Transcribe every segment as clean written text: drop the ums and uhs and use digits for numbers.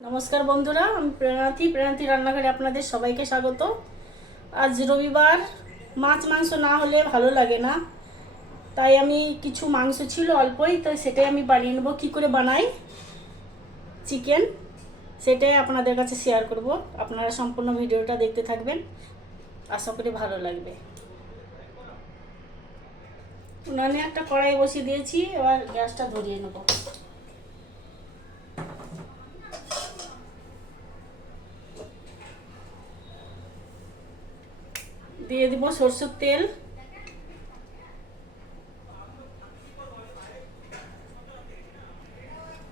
নমস্কার বন্ধুরা, আমি প্রেরণাথি রান্নাঘরে আপনাদের সবাইকে স্বাগত। আজ রবিবার, মাছ মাংস না হলে ভালো লাগে না, তাই আমি কিছু মাংস ছিল অল্পই, তাই সেটাই আমি বানিয়ে নেবো। কী করে বানাই চিকেন সেটাই আপনাদের কাছে শেয়ার করব। আপনারা সম্পূর্ণ ভিডিওটা দেখতে থাকবেন, আশা করি ভালো লাগবে। উনানে একটা কড়াই বসিয়ে দিয়েছি, এবার গ্যাসটা ধরিয়ে নেব। দিয়ে দিব সরষের তেল,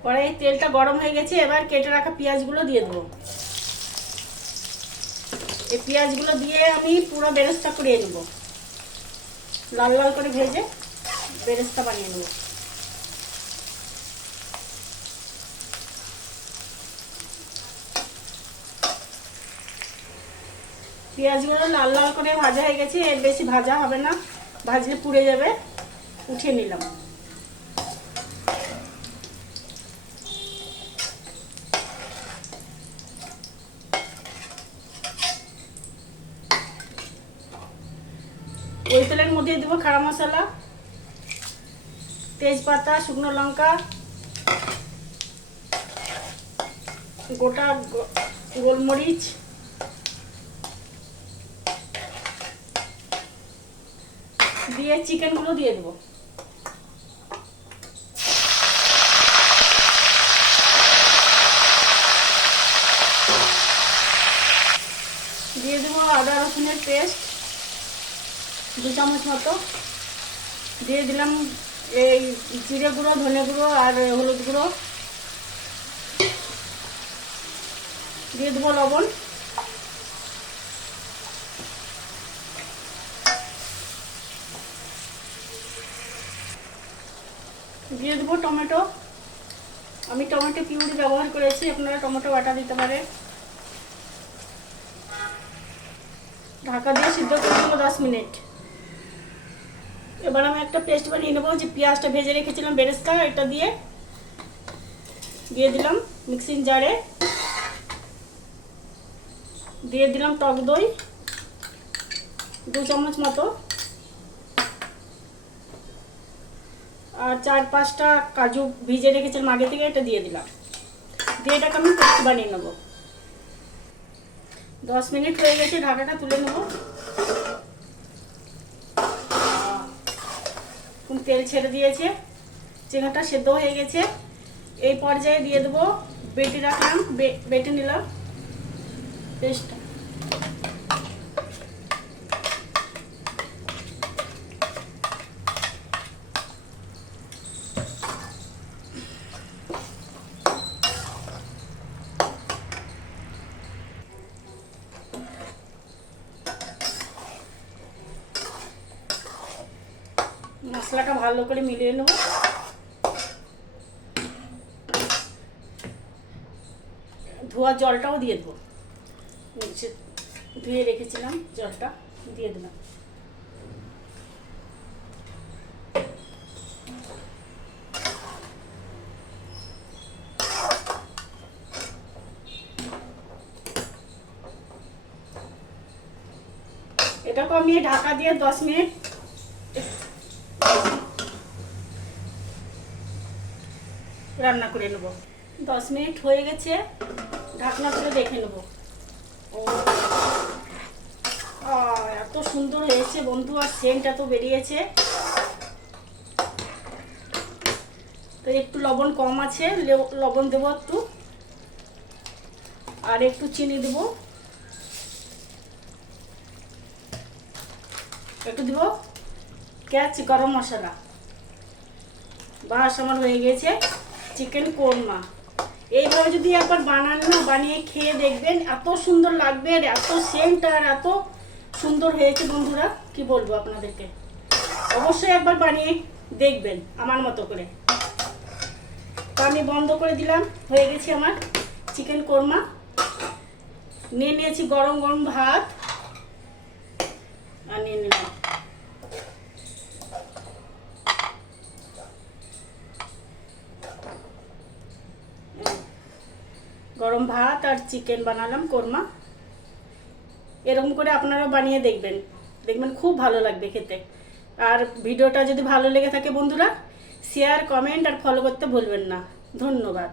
কড়াইয়ের তেলটা গরম হয়ে গেছে। এবার কেটে রাখা পেঁয়াজগুলো দিয়ে দেবো। এই পেঁয়াজগুলো দিয়ে আমি পুরো বেরেস্তা করিয়ে নেব, লাল লাল করে ভেজে বেরেস্তা বানিয়ে নেব। পেঁয়াজগুলো লাল লাল করে ভাজা হয়ে গেছে, এর বেশি ভাজা হবে না, ভাজলে পুড়ে যাবে। উঠিয়ে নিলাম। ওই তেলের মধ্যে দেবো খাড়া মশলা, তেজপাতা, শুকনো লঙ্কা, গোটা গোলমরিচ, দিয়ে চিকেনগুলো দিয়ে দেবো। দিয়ে দেবো আদা রসুনের পেস্ট 2 চামচ মতো। দিয়ে দিলাম এই জিরে গুঁড়ো, ধনে গুঁড়ো আর হলুদ গুঁড়ো। দিয়ে দেবো লবণ। দিয়ে দেবো টমেটো। আমি টমেটো পিউরি ব্যবহার করেছি, আপনারা টমেটো বাটা দিতে পারেন। ঢাকা দিয়ে সিদ্ধ করে দেবো 10 মিনিট। এবার আমি একটা পেস্ট বানিয়ে নেবো। যে পেঁয়াজটা ভেজে রেখেছিলাম বেরেস্তা, এটা দিয়ে দিলাম মিক্সিং জারে। দিয়ে দিলাম টক দই 2 চামচ মতো, আর 4-5টা কাজু ভিজে রেখেছিলাম আগে থেকে, এটা দিয়ে দিলাম। দিয়ে এটাকে আমি পেস্ট বানিয়ে নেবো। 10 মিনিট হয়ে গেছে, ঢাকাটা তুলে নেবো। তেল ছেড়ে দিয়েছে, চিকেনটা সেদ্ধ হয়ে গেছে। এই পর্যায়ে দিয়ে দেবো বেটে নিলাম পেস্টটা। মশলাটা ভালো করে মিলিয়ে নেব। ধোয়া জলটাও দিয়ে দেবো, ধুয়ে রেখেছিলাম জলটা দিয়ে দিলাম। এটাকে আমি ঢাকা দিয়ে 10 মিনিট রান্না করে নেব। 10 মিনিট হয়ে গেছে, ঢাকনা করে দেখে নেব। ও এত সুন্দর হয়েছে বন্ধু, আর সেন্ট এত বেরিয়েছে। তো একটু লবণ কম আছে, লবণ দেবো একটু, আর একটু চিনি দেবো, একটু দিব গরম মশলা। বাস আমার হয়ে গেছে চিকেন কোরমা। এইভাবে যদি একবার বানিয়ে খেয়ে দেখবেন, এত সুন্দর লাগবে, আর এত সেন্ট আর এত সুন্দর হয়েছে বন্ধুরা, কি বলবো আপনাদেরকে। অবশ্যই একবার বানিয়ে দেখবেন আমার মতো করে। তো আমি বন্ধ করে দিলাম, হয়ে গেছে আমার চিকেন কোরমা। নিয়ে নিয়েছি গরম গরম ভাত, আর নিয়ে নিলাম গরম গরম ভাত আর চিকেন বানালাম কোরমা। এরকম করে আপনারাও বানিয়ে দেখবেন, দেখবেন খুব ভালো লাগবে খেতে। আর ভিডিওটা যদি ভালো লেগে থাকে বন্ধুরা, শেয়ার, কমেন্ট আর ফলো করতে ভুলবেন না। ধন্যবাদ।